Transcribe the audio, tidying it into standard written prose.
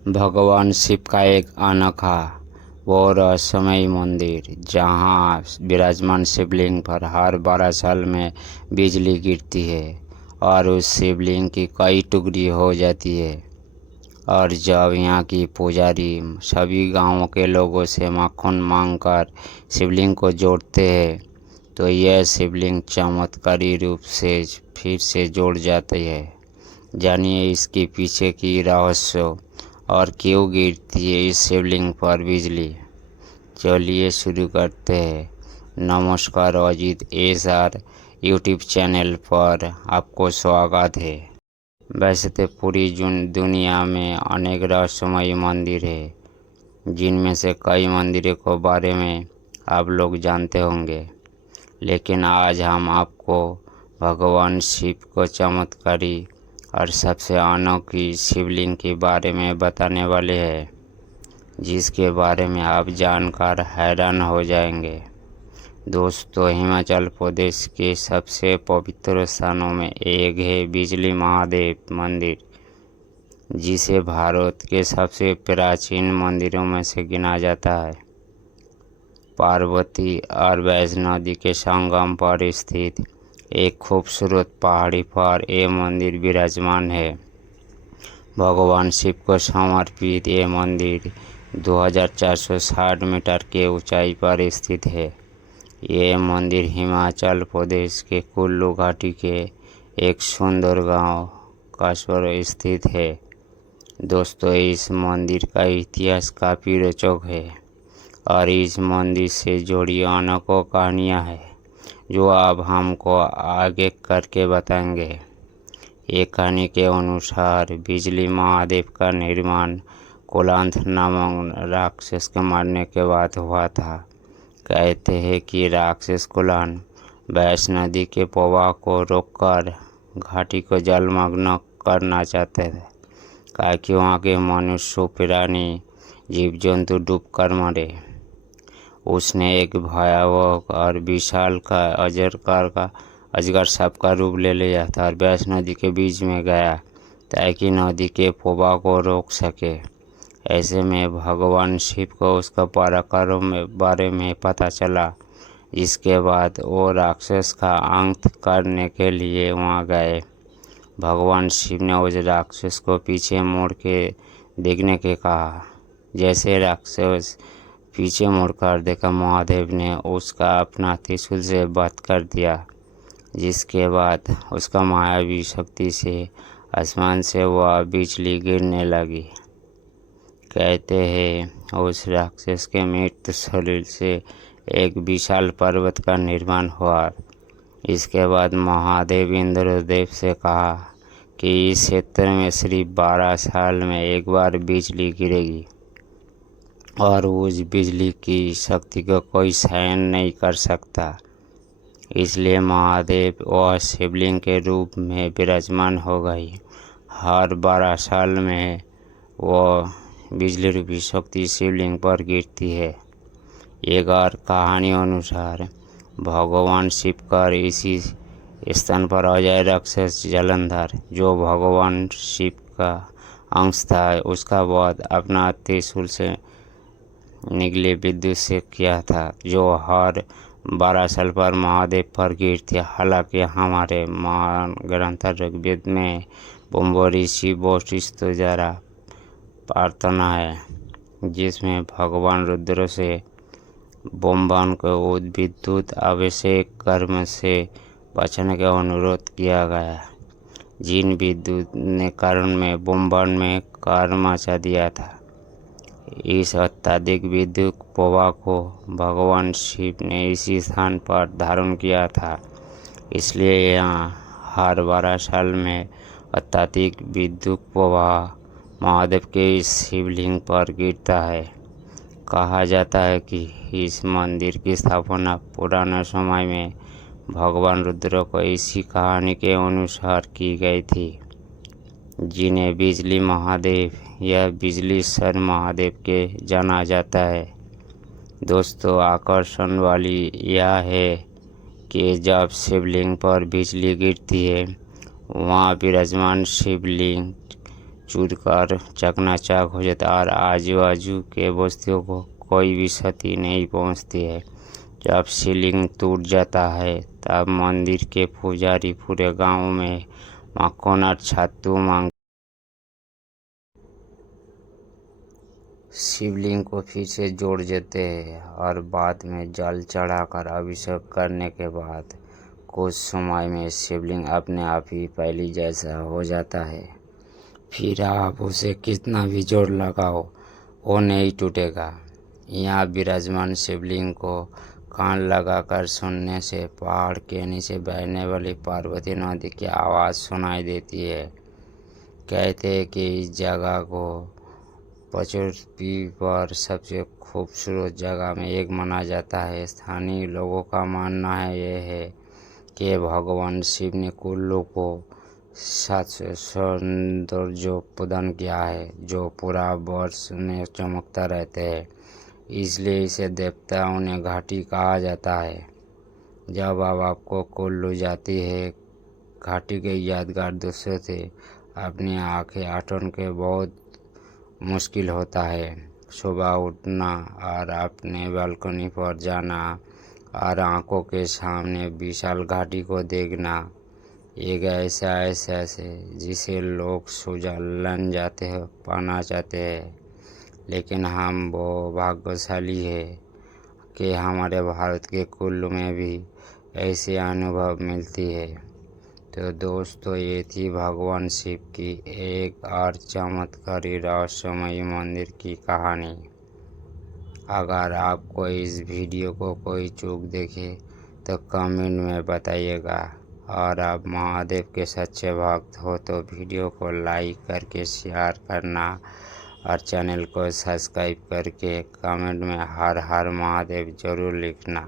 भगवान शिव का एक अनोखा व रहस्यमयी मंदिर, जहाँ विराजमान शिवलिंग पर हर 12 साल में बिजली गिरती है और उस शिवलिंग की कई टुकड़ी हो जाती है। और जब यहाँ की पुजारी सभी गांवों के लोगों से माखन मांगकर शिवलिंग को जोड़ते हैं, तो यह शिवलिंग चमत्कारी रूप से फिर से जोड़ जाती है। जानिए इसके पीछे की रहस्य और क्यों गिरती है इस शिवलिंग पर बिजली। चलिए शुरू करते हैं। नमस्कार, अजीत एसआर यूट्यूब चैनल पर आपको स्वागत है। वैसे तो पूरी दुनिया में अनेक रहस्यमयी मंदिर है, जिनमें से कई मंदिरों के बारे में आप लोग जानते होंगे, लेकिन आज हम आपको भगवान शिव को चमत्कारी और सबसे अनोखी शिवलिंग के बारे में बताने वाले हैं, जिसके बारे में आप जानकर हैरान हो जाएंगे। दोस्तों, हिमाचल प्रदेश के सबसे पवित्र स्थानों में एक है बिजली महादेव मंदिर, जिसे भारत के सबसे प्राचीन मंदिरों में से गिना जाता है। पार्वती और वैष्णो नदी के संगम पर स्थित एक खूबसूरत पहाड़ी पर यह मंदिर विराजमान है। भगवान शिव को समर्पित ये मंदिर 2460 मीटर के ऊंचाई पर स्थित है। ये मंदिर हिमाचल प्रदेश के कुल्लू घाटी के एक सुंदर गांव कासर स्थित है। दोस्तों, इस मंदिर का इतिहास काफ़ी रोचक है और इस मंदिर से जुड़ी अनेकों कहानियाँ हैं, जो अब हमको आगे करके बताएंगे। एक कहानी के अनुसार बिजली महादेव का निर्माण कुलांथ नामक राक्षस के मारने के बाद हुआ था। कहते हैं कि राक्षस कुलान वैष्णो नदी के प्रवाह को रोककर घाटी को जलमग्न करना चाहते थे, ताकि वहाँ के मनुष्य, प्राणी, जीव जंतु डूबकर मरे। उसने एक भयावह और विशाल का अजगर सांप का रूप ले लिया था और वैष्णो नदी के बीच में गया, ताकि नदी के प्रवाह को रोक सके। ऐसे में भगवान शिव को उसका पराक्रम बारे में पता चला, जिसके बाद वो राक्षस का अंत करने के लिए वहाँ गए। भगवान शिव ने उस राक्षस को पीछे मुड़ के देखने के कहा। जैसे राक्षस पीछे मुड़कर देखा, महादेव ने उसका अपना त्रिशूल से वध कर दिया, जिसके बाद उसका मायावी शक्ति से आसमान से वह बिजली गिरने लगी। कहते हैं उस राक्षस के मृत शरीर से एक विशाल पर्वत का निर्माण हुआ। इसके बाद महादेव इंद्रदेव से कहा कि इस क्षेत्र में सिर्फ 12 साल में एक बार बिजली गिरेगी और उस बिजली की शक्ति को कोई सहन नहीं कर सकता। इसलिए महादेव वह शिवलिंग के रूप में विराजमान हो गई। हर 12 साल में वह बिजली रूपी शक्ति शिवलिंग पर गिरती है। एक और कहानी अनुसार भगवान शिव का इसी स्थान पर अजय राक्षस जलंधर, जो भगवान शिव का अंश था, उसका वध अपना त्रिशूल से निकले विद्युत से किया था, जो हर 12 साल पर महादेव पर गिरती है। हालांकि हमारे महान ग्रंथ ऋग्वेद में ब्रह्म ऋषि वशिष्ठ द्वारा प्रार्थना है, जिसमें भगवान रुद्र से ब्रह्मांड को विद्युत अभिषेक कर्म से बचने का अनुरोध किया गया, जिन विद्युत ने कारण में ब्रह्मांड में कार मचा दिया था। इस अत्यधिक विद्युत प्रवाह को भगवान शिव ने इसी स्थान पर धारण किया था। इसलिए यहाँ हर 12 साल में अत्यधिक विद्युत प्रवाह महादेव के इस शिवलिंग पर गिरता है। कहा जाता है कि इस मंदिर की स्थापना पुराने समय में भगवान रुद्र को इसी कहानी के अनुसार की गई थी, जिन्हें बिजली महादेव या बिजलीश्वर महादेव के जाना जाता है। दोस्तों, आकर्षण वाली यह है कि जब शिवलिंग पर बिजली गिरती है, वहाँ विराजमान शिवलिंग चूर कर चकनाचूर हो जाता है और आजू बाजू के बस्तियों को कोई भी क्षति नहीं पहुंचती है। जब शिवलिंग टूट जाता है तब मंदिर के पुजारी पूरे गांव में माखन और छत्तू मांग शिवलिंग को फिर से जोड़ देते हैं और बाद में जल चढ़ाकर अभिषेक करने के बाद कुछ समय में शिवलिंग अपने आप ही पहले जैसा हो जाता है। फिर आप उसे कितना भी जोर लगाओ वो नहीं टूटेगा। यहाँ विराजमान शिवलिंग को कान लगाकर सुनने से पहाड़ के नीचे बहने वाली पार्वती नदी की आवाज़ सुनाई देती है। कहते हैं कि इस जगह को पृथ्वी पर सबसे खूबसूरत जगह में एक माना जाता है। स्थानीय लोगों का मानना है यह है कि भगवान शिव ने कुल्लू को 700 सौंदर्य प्रदान किया है जो पूरा वर्ष में चमकता रहते हैं, इसलिए इसे देवताओं ने घाटी कहा जाता है। जब अब आपको कुल्लू जाती है घाटी के यादगार दृश्यों से अपनी आंखें हटाने के बहुत मुश्किल होता है। सुबह उठना और अपने बालकनी पर जाना और आंखों के सामने विशाल घाटी को देखना एक ऐसा एहसास है जिसे लोग स्विट्जरलैंड जाते हैं पाना चाहते हैं। लेकिन हम वो भाग्यशाली है कि हमारे भारत के कुल्लू में भी ऐसे अनुभव मिलती है। तो दोस्तों ये थी भगवान शिव की एक और चमत्कारी रहस्यमयी मंदिर की कहानी। अगर आपको इस वीडियो को कोई चूक देखे तो कमेंट में बताइएगा और आप महादेव के सच्चे भक्त हो तो वीडियो को लाइक करके शेयर करना और चैनल को सब्सक्राइब करके कमेंट में हर हर महादेव जरूर लिखना।